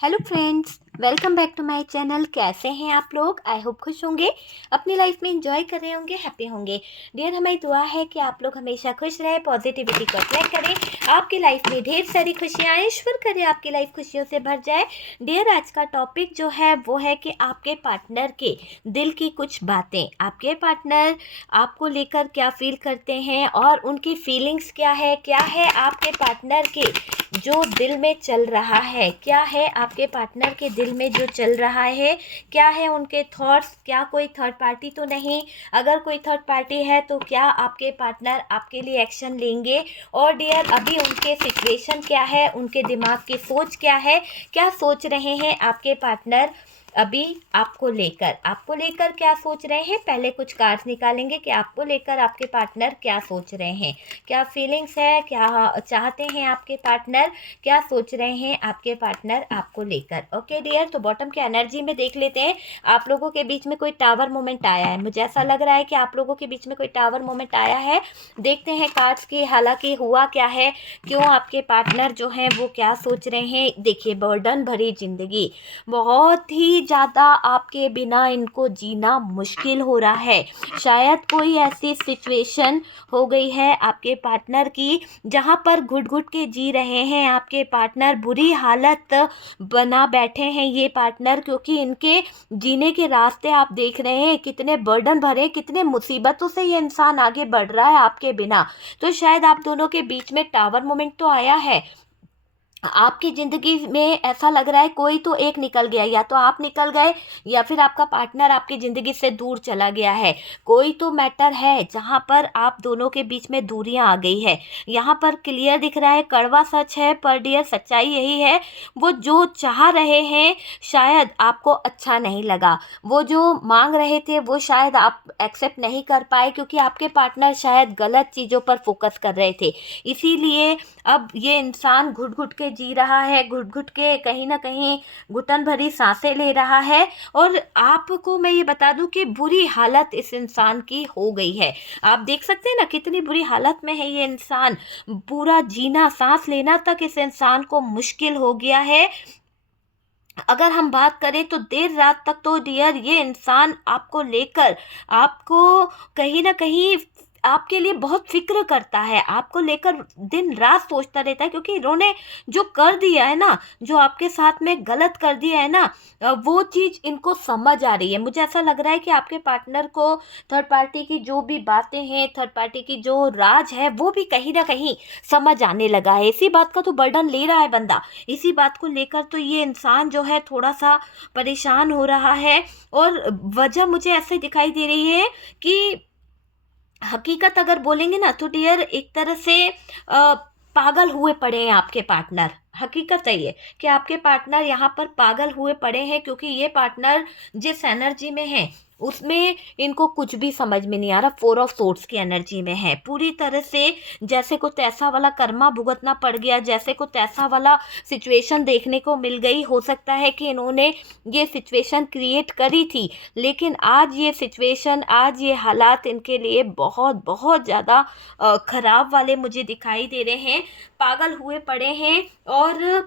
Hello friends, welcome back to my channel. कैसे हैं आप लोग? आई होप खुश होंगे, अपनी लाइफ में एंजॉय कर रहे होंगे, हैप्पी होंगे। डियर, हमारी दुआ है कि आप लोग हमेशा खुश रहें, पॉजिटिविटी को अट्रैक्ट करें, आपकी लाइफ में ढेर सारी खुशियाँ आए, ईश्वर करे आपकी लाइफ खुशियों से भर जाए। डियर, आज का टॉपिक जो है वो है कि आपके पार्टनर के दिल की कुछ बातें, आपके पार्टनर आपको लेकर क्या फील करते हैं और उनकी फीलिंग्स क्या है आपके पार्टनर के जो दिल में चल रहा है, क्या है आपके पार्टनर के दिल में जो चल रहा है, क्या है उनके थॉट्स, क्या कोई थर्ड पार्टी तो नहीं, अगर कोई थर्ड पार्टी है तो क्या आपके पार्टनर आपके लिए एक्शन लेंगे। और डियर, अभी उनके सिचुएशन क्या है, उनके दिमाग की सोच क्या सोच रहे हैं आपके पार्टनर अभी आपको लेकर क्या सोच रहे हैं। पहले कुछ कार्ड्स निकालेंगे कि आपको लेकर आपके पार्टनर क्या सोच रहे हैं, क्या फीलिंग्स है, क्या चाहते हैं आपके पार्टनर, क्या सोच रहे हैं आपके पार्टनर आपको लेकर। ओके डियर, तो बॉटम के एनर्जी में देख लेते हैं आप लोगों के बीच में कोई टावर मोमेंट आया है। मुझे ऐसा लग रहा है कि आप लोगों के बीच में कोई टावर मोमेंट आया है। देखते हैं कार्ड्स की, हालांकि हुआ क्या है, क्यों आपके पार्टनर जो हैं वो क्या सोच रहे हैं। देखिए, बर्डन भरी जिंदगी, बहुत ही ज़्यादा आपके बिना इनको जीना मुश्किल हो रहा है। शायद कोई ऐसी सिचुएशन हो गई है आपके पार्टनर की जहां पर घुट घुट के जी रहे हैं आपके पार्टनर, बुरी हालत बना बैठे हैं ये पार्टनर, क्योंकि इनके जीने के रास्ते आप देख रहे हैं कितने बर्डन भरे, कितने मुसीबतों से ये इंसान आगे बढ़ रहा है आपके बिना। तो शायद आप दोनों के बीच में टावर मोमेंट तो आया है। आपकी ज़िंदगी में ऐसा लग रहा है कोई तो एक निकल गया, या तो आप निकल गए या फिर आपका पार्टनर आपकी ज़िंदगी से दूर चला गया है। कोई तो मैटर है जहाँ पर आप दोनों के बीच में दूरियां आ गई है। यहाँ पर क्लियर दिख रहा है, कड़वा सच है पर डियर सच्चाई यही है, वो जो चाह रहे हैं शायद आपको अच्छा नहीं लगा, वो जो मांग रहे थे वो शायद आप एक्सेप्ट नहीं कर पाए, क्योंकि आपके पार्टनर शायद गलत चीज़ों पर फोकस कर रहे थे। इसीलिए अब ये इंसान घुट घुट के जी रहा है, घुट घुट के कहीं ना कहीं घुटन भरी सांसें ले रहा है। और आपको मैं ये बता दूं कि बुरी हालत इस इंसान की हो गई है। आप देख सकते हैं ना कितनी बुरी हालत में है ये इंसान, पूरा जीना, सांस लेना तक इस इंसान को मुश्किल हो गया है। अगर हम बात करें तो देर रात तक तो डियर ये इंसान आपको लेकर, आपको कहीं ना कहीं आपके लिए बहुत फिक्र करता है, आपको लेकर दिन रात सोचता रहता है, क्योंकि इन्होंने जो कर दिया है ना, जो आपके साथ में गलत कर दिया है ना, वो चीज़ इनको समझ आ रही है। मुझे ऐसा लग रहा है कि आपके पार्टनर को थर्ड पार्टी की जो भी बातें हैं, थर्ड पार्टी की जो राज है, वो भी कहीं ना कहीं समझ आने लगा है। इसी बात का तो बर्डन ले रहा है बंदा, इसी बात को लेकर तो ये इंसान जो है थोड़ा सा परेशान हो रहा है। और वजह मुझे ऐसे दिखाई दे रही है कि हकीकत अगर बोलेंगे ना तो डियर एक तरह से पागल हुए पड़े हैं आपके पार्टनर। हकीकत है ये कि आपके पार्टनर यहाँ पर पागल हुए पड़े हैं, क्योंकि ये पार्टनर जिस एनर्जी में है उसमें इनको कुछ भी समझ में नहीं आ रहा। फोर ऑफ सोर्ड्स की एनर्जी में है पूरी तरह से, जैसे को तैसा वाला कर्मा भुगतना पड़ गया, जैसे को तैसा वाला सिचुएशन देखने को मिल गई। हो सकता है कि इन्होंने ये सिचुएशन क्रिएट करी थी, लेकिन आज ये सिचुएशन, आज ये हालात इनके लिए बहुत बहुत ज़्यादा खराब वाले मुझे दिखाई दे रहे हैं। पागल हुए पड़े हैं और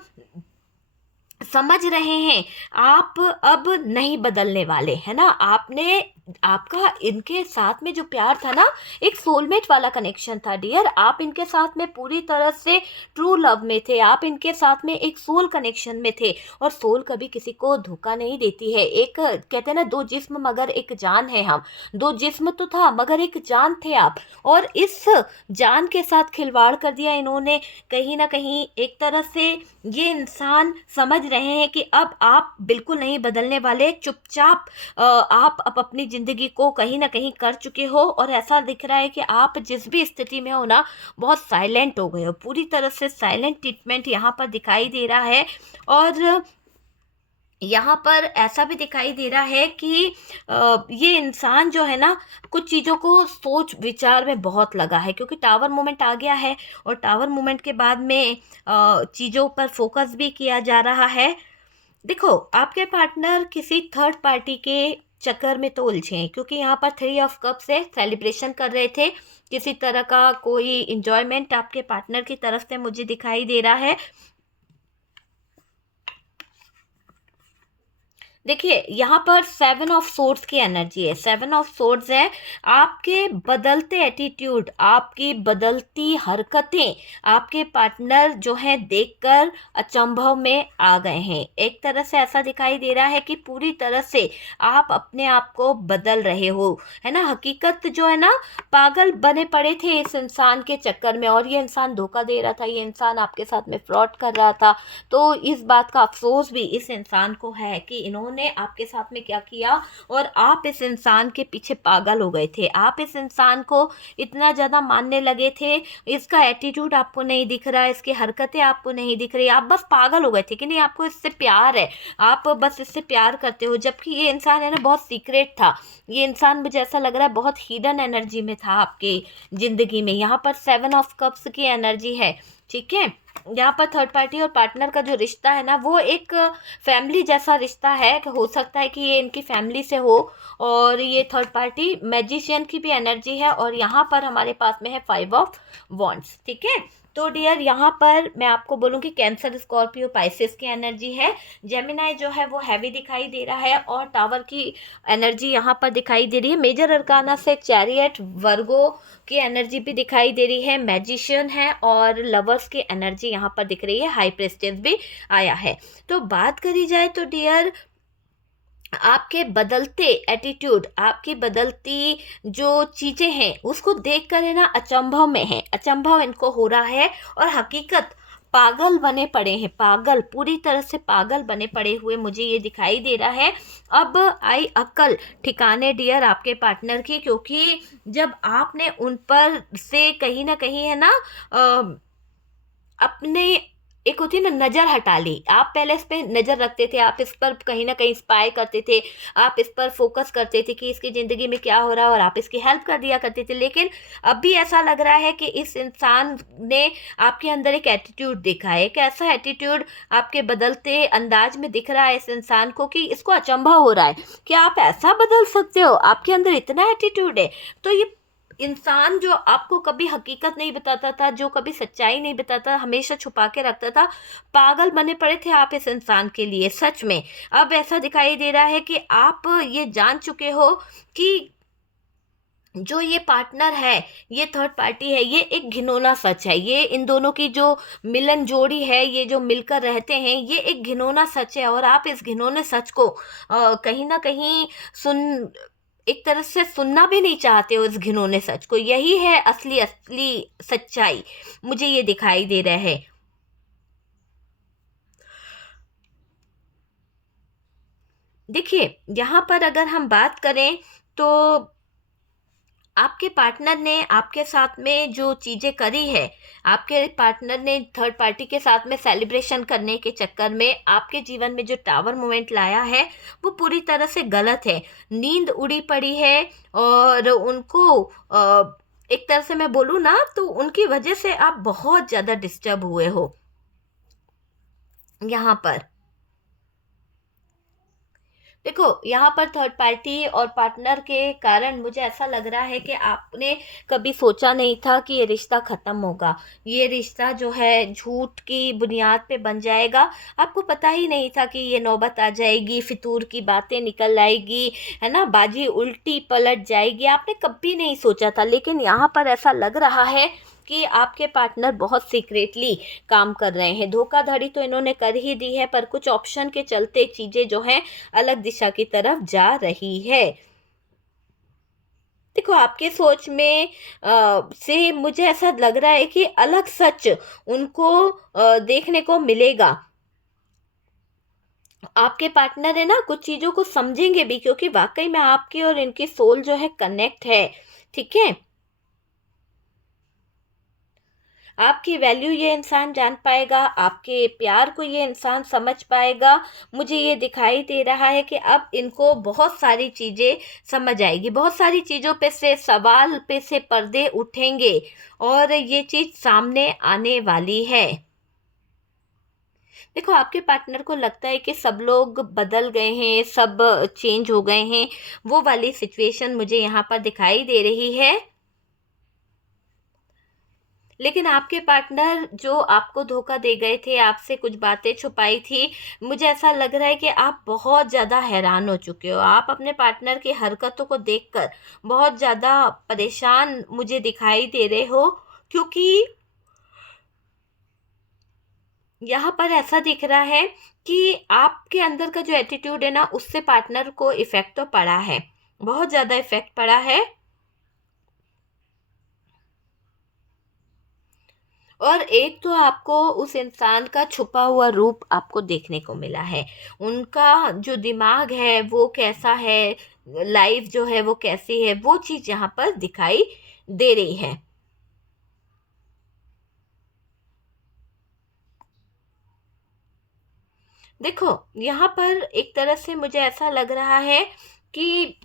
समझ रहे हैं आप अब नहीं बदलने वाले, है ना। आपने, आपका इनके साथ में जो प्यार था ना, एक सोलमेट वाला कनेक्शन था डियर। आप इनके साथ में पूरी तरह से ट्रू लव में थे, आप इनके साथ में एक सोल कनेक्शन में थे। और सोल कभी किसी को धोखा नहीं देती है। एक कहते हैं ना, दो जिस्म मगर एक जान है हम, दो जिस्म तो था मगर एक जान थे आप। और इस जान के साथ खिलवाड़ कर दिया इन्होंने। कहीं ना कहीं एक तरह से ये इंसान समझ रहे हैं कि अब आप बिल्कुल नहीं बदलने वाले, चुपचाप आप अब अपनी ज़िंदगी को कहीं ना कहीं कर चुके हो। और ऐसा दिख रहा है कि आप जिस भी स्थिति में हो ना, बहुत साइलेंट हो गए हो, पूरी तरह से साइलेंट ट्रीटमेंट यहाँ पर दिखाई दे रहा है। और यहाँ पर ऐसा भी दिखाई दे रहा है कि ये इंसान जो है ना, कुछ चीज़ों को सोच विचार में बहुत लगा है, क्योंकि टावर मोमेंट आ गया है। और टावर मोमेंट के बाद में चीज़ों पर फोकस भी किया जा रहा है। देखो, आपके पार्टनर किसी थर्ड पार्टी के चक्कर में तो उलझे हैं, क्योंकि यहाँ पर थ्री ऑफ कप से सेलिब्रेशन कर रहे थे, किसी तरह का कोई इंजॉयमेंट आपके पार्टनर की तरफ से मुझे दिखाई दे रहा है। देखिए यहाँ पर 7 ऑफ सोर्ड्स की एनर्जी है, 7 ऑफ सोर्ड्स है। आपके बदलते एटीट्यूड, आपकी बदलती हरकतें आपके पार्टनर जो है देखकर अचंभव में आ गए हैं। एक तरह से ऐसा दिखाई दे रहा है कि पूरी तरह से आप अपने आप को बदल रहे हो, है ना। हकीकत जो है ना, पागल बने पड़े थे इस इंसान के चक्कर में, और ये इंसान धोखा दे रहा था, ये इंसान आपके साथ में फ्रॉड कर रहा था। तो इस बात का अफसोस भी इस इंसान को है कि इन्होंने आपके साथ में क्या किया, और आप इस इंसान के पीछे पागल हो गए थे। आप इस इंसान को इतना ज़्यादा मानने लगे थे, इसका एटीट्यूड आपको नहीं दिख रहा, इसकी हरकतें आपको नहीं दिख रही, आप बस पागल हो गए थे कि नहीं आपको इससे प्यार है, आप बस इससे प्यार करते हो। जबकि ये इंसान है ना बहुत सीक्रेट था, ये इंसान मुझे ऐसा लग रहा है बहुत हिडन एनर्जी में था आपके ज़िंदगी में। यहाँ पर 7 ऑफ कप्स की एनर्जी है, ठीक है। यहाँ पर थर्ड पार्टी और पार्टनर का जो रिश्ता है ना, वो एक फैमिली जैसा रिश्ता है कि हो सकता है कि ये इनकी फैमिली से हो। और ये थर्ड पार्टी मैजिशियन की भी एनर्जी है, और यहाँ पर हमारे पास में है 5 ऑफ वॉन्ड्स, ठीक है। तो डियर यहाँ पर मैं आपको बोलूँगी कैंसर, स्कॉर्पियो, पाइसेस की एनर्जी है। जेमिनाई जो है वो हैवी दिखाई दे रहा है, और टावर की एनर्जी यहाँ पर दिखाई दे रही है। मेजर अरकाना से चैरियट, वर्गो की एनर्जी भी दिखाई दे रही है, मैजिशियन है, और लवर्स की एनर्जी यहाँ पर दिख रही है, हाई प्रेस्टेज भी आया है। तो बात करी जाए तो डियर, आपके बदलते एटीट्यूड, आपकी बदलती जो चीज़ें हैं उसको देख कर है ना अचंभव में है, अचंभव इनको हो रहा है। और हकीकत पागल बने पड़े हैं, पागल, पूरी तरह से पागल बने पड़े हुए मुझे ये दिखाई दे रहा है। अब आई अक्ल ठिकाने डियर आपके पार्टनर की, क्योंकि जब आपने उन पर से कहीं ना कहीं है ना अपने, एक होती है ना नज़र हटा ली। आप पहले इस पे नज़र रखते थे, आप इस पर कहीं ना कहीं स्पाई करते थे, आप इस पर फोकस करते थे कि इसकी ज़िंदगी में क्या हो रहा है, और आप इसकी हेल्प कर दिया करते थे। लेकिन अभी ऐसा लग रहा है कि इस इंसान ने आपके अंदर एक एटीट्यूड देखा है, एक ऐसा एटीट्यूड आपके बदलते अंदाज में दिख रहा है इस इंसान को कि इसको अचंभा हो रहा है कि आप ऐसा बदल सकते हो, आपके अंदर इतना एटीट्यूड है। तो ये इंसान जो आपको कभी हकीकत नहीं बताता था, जो कभी सच्चाई नहीं बताता, हमेशा छुपा के रखता था, पागल बने पड़े थे आप इस इंसान के लिए सच में। अब ऐसा दिखाई दे रहा है कि आप ये जान चुके हो कि जो ये पार्टनर है, ये थर्ड पार्टी है, ये एक घिनौना सच है। ये इन दोनों की जो मिलन जोड़ी है, ये जो मिलकर रहते हैं, ये एक घिनौना सच है। और आप इस घिनौने सच को कहीं ना कहीं सुन एक तरह से सुनना भी नहीं चाहते हो, इस घिनौने सच को। यही है असली असली सच्चाई, मुझे ये दिखाई दे रहा है। देखिए यहाँ पर अगर हम बात करें तो आपके पार्टनर ने आपके साथ में जो चीज़ें करी है, आपके पार्टनर ने थर्ड पार्टी के साथ में सेलिब्रेशन करने के चक्कर में आपके जीवन में जो टावर मोमेंट लाया है वो पूरी तरह से गलत है। नींद उड़ी पड़ी है, और उनको एक तरह से मैं बोलूँ ना तो उनकी वजह से आप बहुत ज़्यादा डिस्टर्ब हुए हो यहाँ पर। देखो यहाँ पर थर्ड पार्टी और पार्टनर के कारण मुझे ऐसा लग रहा है कि आपने कभी सोचा नहीं था कि ये रिश्ता ख़त्म होगा, ये रिश्ता जो है झूठ की बुनियाद पे बन जाएगा। आपको पता ही नहीं था कि ये नौबत आ जाएगी, फितूर की बातें निकल आएगी, है ना, बाजी उल्टी पलट जाएगी, आपने कभी नहीं सोचा था। लेकिन यहाँ पर ऐसा लग रहा है कि आपके पार्टनर बहुत सीक्रेटली काम कर रहे हैं। धोखाधड़ी तो इन्होंने कर ही दी है, पर कुछ ऑप्शन के चलते चीज़ें जो हैं अलग दिशा की तरफ जा रही है। देखो आपके सोच में से मुझे ऐसा लग रहा है कि अलग सच उनको देखने को मिलेगा। आपके पार्टनर है ना कुछ चीज़ों को समझेंगे भी, क्योंकि वाकई में आपकी और इनकी सोल जो है कनेक्ट है, ठीक है। आपकी वैल्यू ये इंसान जान पाएगा, आपके प्यार को ये इंसान समझ पाएगा। मुझे ये दिखाई दे रहा है कि अब इनको बहुत सारी चीज़ें समझ आएगी, बहुत सारी चीज़ों पे से सवाल पे से पर्दे उठेंगे, और ये चीज़ सामने आने वाली है। देखो आपके पार्टनर को लगता है कि सब लोग बदल गए हैं, सब चेंज हो गए हैं, वो वाली सिचुएशन मुझे यहाँ पर दिखाई दे रही है। लेकिन आपके पार्टनर जो आपको धोखा दे गए थे, आपसे कुछ बातें छुपाई थी, मुझे ऐसा लग रहा है कि आप बहुत ज़्यादा हैरान हो चुके हो। आप अपने पार्टनर की हरकतों को देखकर बहुत ज़्यादा परेशान मुझे दिखाई दे रहे हो, क्योंकि यहाँ पर ऐसा दिख रहा है कि आपके अंदर का जो एटीट्यूड है ना, उससे पार्टनर को इफ़ेक्ट तो पड़ा है, बहुत ज़्यादा इफ़ेक्ट पड़ा है। और एक तो आपको उस इंसान का छुपा हुआ रूप आपको देखने को मिला है। उनका जो दिमाग है वो कैसा है, लाइफ़ जो है वो कैसी है, वो चीज़ यहाँ पर दिखाई दे रही है। देखो, यहाँ पर एक तरह से मुझे ऐसा लग रहा है कि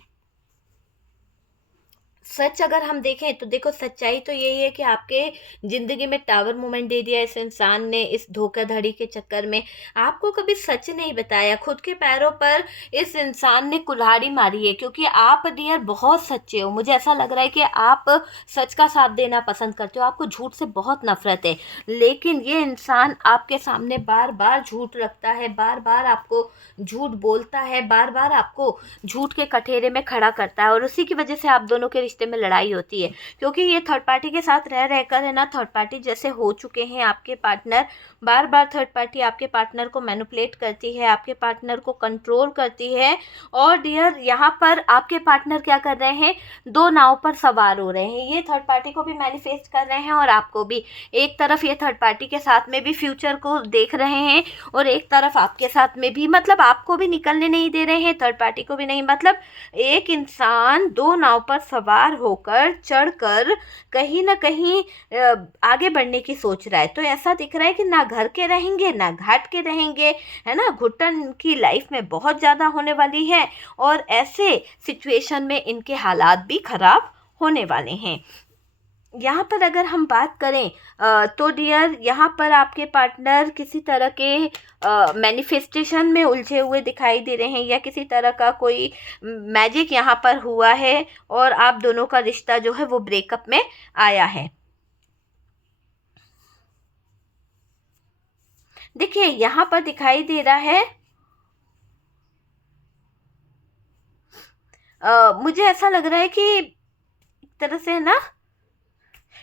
सच अगर हम देखें तो देखो, सच्चाई तो यही है कि आपके ज़िंदगी में टावर मोमेंट दे दिया इस इंसान ने, इस धोखाधड़ी के चक्कर में। आपको कभी सच नहीं बताया, खुद के पैरों पर इस इंसान ने कुल्हाड़ी मारी है, क्योंकि आप डियर बहुत सच्चे हो। मुझे ऐसा लग रहा है कि आप सच का साथ देना पसंद करते हो, आपको झूठ से बहुत नफ़रत है। लेकिन ये इंसान आपके सामने बार-बार झूठ रखता है, बार-बार आपको झूठ बोलता है, बार-बार आपको झूठ के कठघरे में खड़ा करता है, और उसी की वजह से आप दोनों के रिश्ते में लड़ाई होती है। क्योंकि ये थर्ड पार्टी के साथ रह रहकर है ना, थर्ड पार्टी जैसे हो चुके हैं आपके पार्टनर। बार बार थर्ड पार्टी आपके पार्टनर को मैनिपुलेट करती है, आपके पार्टनर को कंट्रोल करती है। और डियर, यहाँ पर आपके पार्टनर क्या कर रहे हैं, दो नाव पर सवार हो रहे हैं। ये थर्ड पार्टी को भी मैनिफेस्ट कर रहे हैं और आपको भी। एक तरफ ये थर्ड पार्टी के साथ में भी फ्यूचर को देख रहे हैं, और एक तरफ आपके साथ में भी, मतलब आपको भी निकलने नहीं दे रहे हैं, थर्ड पार्टी को भी नहीं। मतलब एक इंसान दो नाव पर सवार होकर, चढ़कर कहीं ना कहीं आगे बढ़ने की सोच रहा है। तो ऐसा दिख रहा है कि ना घर के रहेंगे ना घाट के रहेंगे, है ना। घुटन की लाइफ में बहुत ज़्यादा होने वाली है, और ऐसे सिचुएशन में इनके हालात भी खराब होने वाले हैं। यहाँ पर अगर हम बात करें तो डियर, यहाँ पर आपके पार्टनर किसी तरह के मैनिफेस्टेशन में उलझे हुए दिखाई दे रहे हैं, या किसी तरह का कोई मैजिक यहाँ पर हुआ है, और आप दोनों का रिश्ता जो है वो ब्रेकअप में आया है। देखिए, यहाँ पर दिखाई दे रहा है, मुझे ऐसा लग रहा है कि एक तरह से है ना,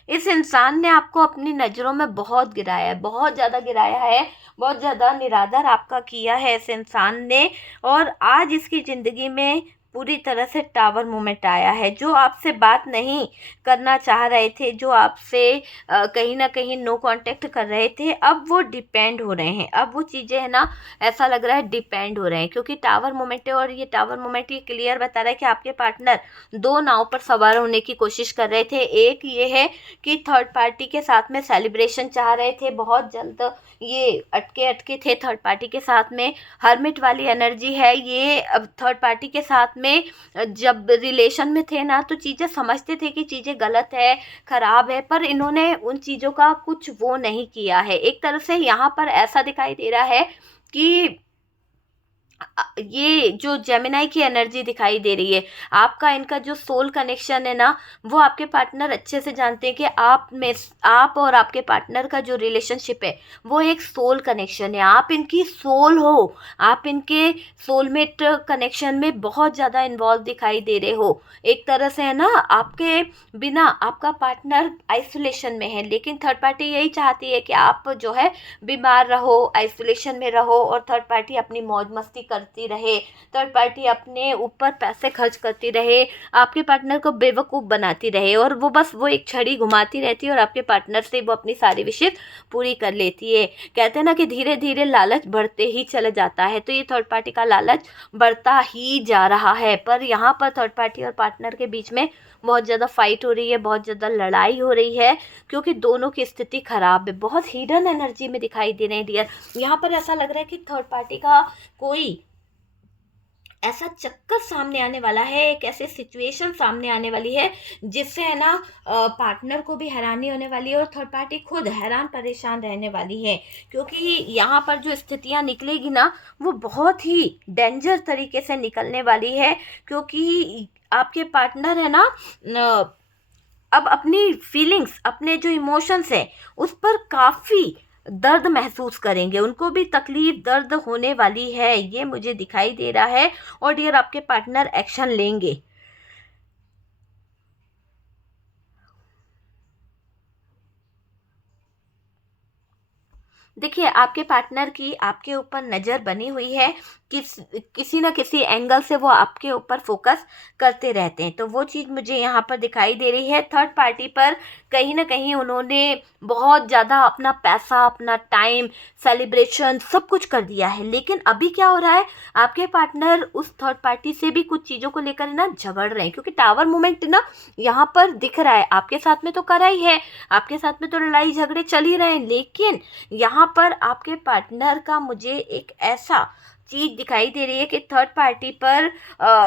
इस इंसान ने आपको अपनी नज़रों में बहुत गिराया है, बहुत ज़्यादा गिराया है, बहुत ज़्यादा निरादर आपका किया है इस इंसान ने। और आज इसकी ज़िंदगी में पूरी तरह से टावर मोमेंट आया है। जो आपसे बात नहीं करना चाह रहे थे, जो आपसे कहीं ना कहीं नो कांटेक्ट कर रहे थे, अब वो डिपेंड हो रहे हैं। अब वो चीज़ें है ना, ऐसा लग रहा है डिपेंड हो रहे हैं, क्योंकि टावर मोमेंट है। और ये टावर मोमेंट ये क्लियर बता रहा है कि आपके पार्टनर दो नाव पर सवार होने की कोशिश कर रहे थे। एक ये है कि थर्ड पार्टी के साथ में सेलिब्रेशन चाह रहे थे, बहुत जल्द ये अटके अटके थे थर्ड पार्टी के साथ में। हर्मिट वाली एनर्जी है ये। अब थर्ड पार्टी के साथ में जब रिलेशन में थे ना, तो चीज़ें समझते थे कि चीज़ें गलत है, ख़राब है, पर इन्होंने उन चीज़ों का कुछ वो नहीं किया है। एक तरह से यहाँ पर ऐसा दिखाई दे रहा है कि ये जो जेमिनाई की एनर्जी दिखाई दे रही है, आपका इनका जो सोल कनेक्शन है ना, वो आपके पार्टनर अच्छे से जानते हैं कि आप और आपके पार्टनर का जो रिलेशनशिप है वो एक सोल कनेक्शन है। आप इनकी सोल हो, आप इनके सोलमेट कनेक्शन में बहुत ज़्यादा इन्वॉल्व दिखाई दे रहे हो। एक तरह से है ना, आपके बिना आपका पार्टनर आइसोलेशन में है, लेकिन थर्ड पार्टी यही चाहती है कि आप जो है बीमार रहो, आइसोलेशन में रहो, और थर्ड पार्टी अपनी मौज मस्ती करती रहे, थर्ड पार्टी अपने ऊपर पैसे खर्च करती रहे, आपके पार्टनर को बेवकूफ़ बनाती रहे, और वो बस वो एक छड़ी घुमाती रहती है, और आपके पार्टनर से वो अपनी सारी विशेष पूरी कर लेती है। कहते हैं ना कि धीरे धीरे लालच बढ़ते ही चले जाता है, तो ये थर्ड पार्टी का लालच बढ़ता ही जा रहा है। पर यहाँ पर थर्ड पार्टी और पार्टनर के बीच में बहुत ज़्यादा फाइट हो रही है, बहुत ज़्यादा लड़ाई हो रही है, क्योंकि दोनों की स्थिति खराब है। बहुत हिडन एनर्जी में दिखाई दे रहे हैं डियर। यहाँ पर ऐसा लग रहा है कि थर्ड पार्टी का कोई ऐसा चक्कर सामने आने वाला है, एक ऐसी सिचुएशन सामने आने वाली है जिससे है ना पार्टनर को भी हैरानी होने वाली है, और थर्ड पार्टी खुद हैरान परेशान रहने वाली है। क्योंकि यहाँ पर जो स्थितियाँ निकलेगी ना, वो बहुत ही डेंजर तरीके से निकलने वाली है। क्योंकि आपके पार्टनर है ना, अब अपनी फीलिंग्स, अपने जो इमोशंस है उस पर काफ़ी दर्द महसूस करेंगे, उनको भी तकलीफ दर्द होने वाली है, ये मुझे दिखाई दे रहा है। और डियर आपके पार्टनर एक्शन लेंगे। देखिए, आपके पार्टनर की आपके ऊपर नज़र बनी हुई है, किसी न किसी एंगल से वो आपके ऊपर फोकस करते रहते हैं, तो वो चीज़ मुझे यहाँ पर दिखाई दे रही है। थर्ड पार्टी पर कहीं न कहीं उन्होंने बहुत ज़्यादा अपना पैसा, अपना टाइम, सेलिब्रेशन सब कुछ कर दिया है, लेकिन अभी क्या हो रहा है, आपके पार्टनर उस थर्ड पार्टी से भी कुछ चीज़ों को लेकर ना झगड़ रहे हैं, क्योंकि टावर मूवमेंट ना यहाँ पर दिख रहा है। आपके साथ में तो करा ही है, आपके साथ में तो लड़ाई झगड़े चल ही रहे हैं, लेकिन यहाँ पर आपके पार्टनर का मुझे एक ऐसा चीज़ दिखाई दे रही है कि थर्ड पार्टी पर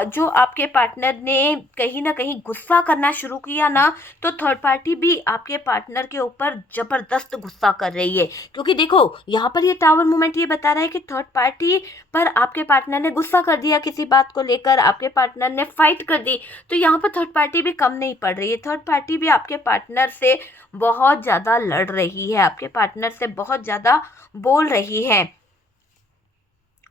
जो आपके पार्टनर ने कहीं ना कहीं गुस्सा करना शुरू किया ना, तो थर्ड पार्टी भी आपके पार्टनर के ऊपर ज़बरदस्त गुस्सा कर रही है। क्योंकि देखो, यहाँ पर ये टावर मूवमेंट ये बता रहा है कि थर्ड पार्टी पर आपके पार्टनर ने गुस्सा कर दिया, किसी बात को लेकर आपके पार्टनर ने फाइट कर दी, तो यहाँ पर थर्ड पार्टी भी कम नहीं पड़ रही है। थर्ड पार्टी भी आपके पार्टनर से बहुत ज़्यादा लड़ रही है, आपके पार्टनर से बहुत ज़्यादा बोल रही है।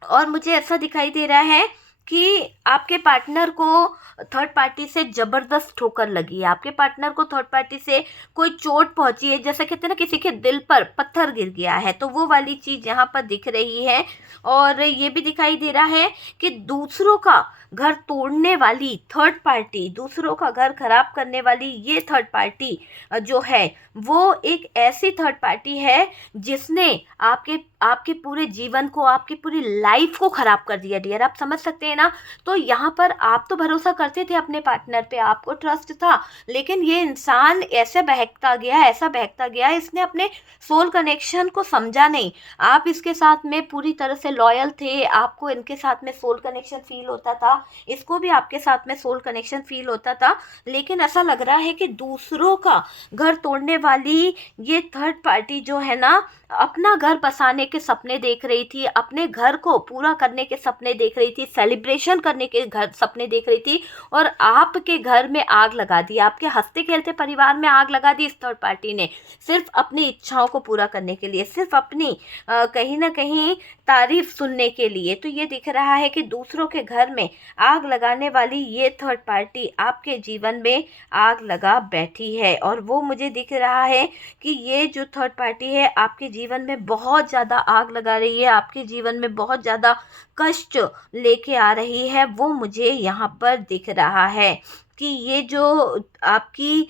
और मुझे ऐसा दिखाई दे रहा है कि आपके पार्टनर को थर्ड पार्टी से ज़बरदस्त ठोकर लगी है, आपके पार्टनर को थर्ड पार्टी से कोई चोट पहुंची है, जैसे कहते हैं ना किसी के दिल पर पत्थर गिर गया है, तो वो वाली चीज़ यहाँ पर दिख रही है। और ये भी दिखाई दे रहा है कि दूसरों का घर तोड़ने वाली थर्ड पार्टी, दूसरों का घर खराब करने वाली ये थर्ड पार्टी जो है, वो एक ऐसी थर्ड पार्टी है जिसने आपके आपके पूरे जीवन को, आपकी पूरी लाइफ को खराब कर दिया डियर, आप समझ सकते हैं ना। तो यहाँ पर आप तो भरोसा करते थे अपने पार्टनर पे, आपको ट्रस्ट था, लेकिन ये इंसान ऐसे बहकता गया, ऐसा बहकता गया, इसने अपने सोल कनेक्शन को समझा नहीं। आप इसके साथ में पूरी तरह से लॉयल थे, आपको इनके साथ में सोल कनेक्शन फील होता था, इसको भी आपके साथ में सोल कनेक्शन फील होता था, लेकिन ऐसा लग रहा है कि दूसरों का घर तोड़ने वाली ये थर्ड पार्टी जो है ना, अपना घर बसाने के सपने देख रही थी, अपने घर को पूरा करने के सपने देख रही थी, सेलिब्रेशन करने के घर सपने देख रही थी, और आपके घर में आग लगा दी, आपके हंसते खेलते परिवार में आग लगा दी इस थर्ड पार्टी ने, सिर्फ अपनी इच्छाओं को पूरा करने के लिए, सिर्फ अपनी कहीं ना कहीं तारीफ सुनने के लिए। तो ये दिख रहा है कि दूसरों के घर में आग लगाने वाली ये थर्ड पार्टी आपके जीवन में आग लगा बैठी है। और वो मुझे दिख रहा है कि ये जो थर्ड पार्टी है आपके जीवन में बहुत ज़्यादा आग लगा रही है, आपके जीवन में बहुत ज़्यादा कष्ट लेके आ रही है, वो मुझे यहाँ पर दिख रहा है कि ये जो आपकी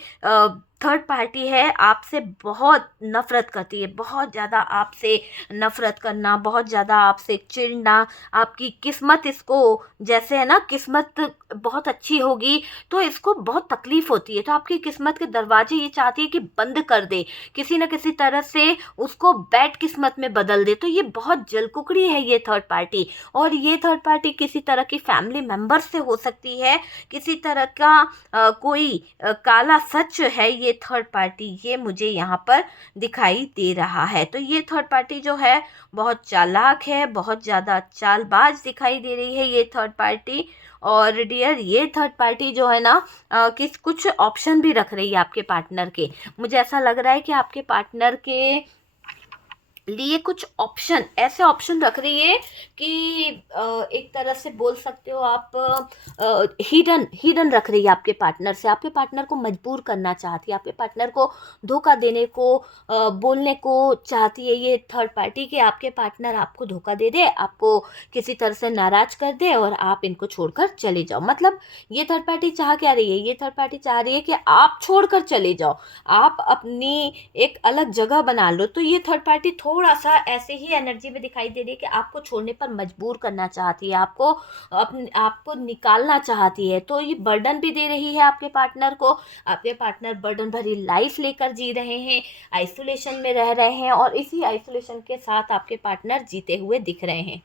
थर्ड पार्टी है आपसे बहुत नफ़रत करती है, बहुत ज़्यादा आपसे नफ़रत करना, बहुत ज़्यादा आपसे चिढ़ना, आपकी किस्मत इसको, जैसे है ना किस्मत बहुत अच्छी होगी तो इसको बहुत तकलीफ़ होती है, तो आपकी किस्मत के दरवाजे ये चाहती है कि बंद कर दे, किसी न किसी तरह से उसको बैड किस्मत में बदल दे। तो ये बहुत जलकुकड़ी है ये थर्ड पार्टी, और ये थर्ड पार्टी किसी तरह की फैमिली मेम्बर से हो सकती है, किसी तरह का कोई काला सच है ये थर्ड पार्टी, ये मुझे यहाँ पर दिखाई दे रहा है। तो ये थर्ड पार्टी जो है बहुत चालाक है, बहुत ज़्यादा चालबाज दिखाई दे रही है ये थर्ड पार्टी। और डियर ये थर्ड पार्टी जो है ना कुछ ऑप्शन भी रख रही है आपके पार्टनर के, मुझे ऐसा लग रहा है कि आपके पार्टनर के लिए कुछ ऑप्शन, ऐसे ऑप्शन रख रही है कि एक तरह से बोल सकते हो आप हिडन हिडन रख रही है आपके पार्टनर से, आपके पार्टनर को मजबूर करना चाहती है, आपके पार्टनर को धोखा देने को बोलने को चाहती है ये थर्ड पार्टी कि आपके पार्टनर आपको धोखा दे दे, आपको किसी तरह से नाराज कर दे और आप इनको छोड़कर चले जाओ। मतलब ये थर्ड पार्टी चाह क्या रही है, ये थर्ड पार्टी चाह रही है कि आप छोड़कर चले जाओ, आप अपनी एक अलग जगह बना लो। तो ये थर्ड पार्टी थोड़ा सा ऐसे ही एनर्जी में दिखाई दे रही है कि आपको छोड़ने पर मजबूर करना चाहती है, आपको निकालना चाहती है। तो ये बर्डन भी दे रही है आपके पार्टनर को, आपके पार्टनर बर्डन भरी लाइफ लेकर जी रहे हैं, आइसोलेशन में रह रहे हैं, और इसी आइसोलेशन के साथ आपके पार्टनर जीते हुए दिख रहे हैं।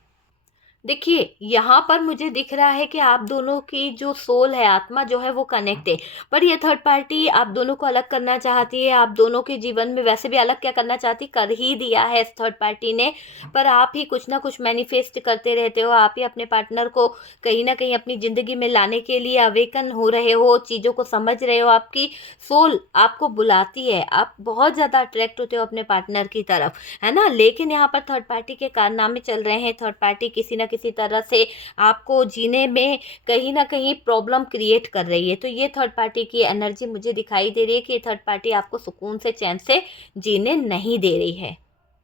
देखिए, यहाँ पर मुझे दिख रहा है कि आप दोनों की जो सोल है, आत्मा जो है वो कनेक्ट है। पर ये थर्ड पार्टी आप दोनों को अलग करना चाहती है, आप दोनों के जीवन में वैसे भी अलग क्या करना चाहती, कर ही दिया है इस थर्ड पार्टी ने। पर आप ही कुछ ना कुछ मैनिफेस्ट करते रहते हो, आप ही अपने पार्टनर को कहीं न कहीं अपनी ज़िंदगी में लाने के लिए अवेकन हो रहे हो, चीज़ों को समझ रहे हो, आपकी सोल आपको बुलाती है, आप बहुत ज़्यादा अट्रैक्ट होते हो अपने पार्टनर की तरफ, है ना? लेकिन यहाँ पर थर्ड पार्टी के कारनामे चल रहे हैं, थर्ड पार्टी किसी न किसी तरह से आपको जीने में कहीं न कहीं प्रॉब्लम क्रिएट कर रही है। तो ये थर्ड पार्टी की एनर्जी मुझे दिखाई दे रही है कि ये थर्ड पार्टी आपको सुकून से, चैन से जीने नहीं दे रही है।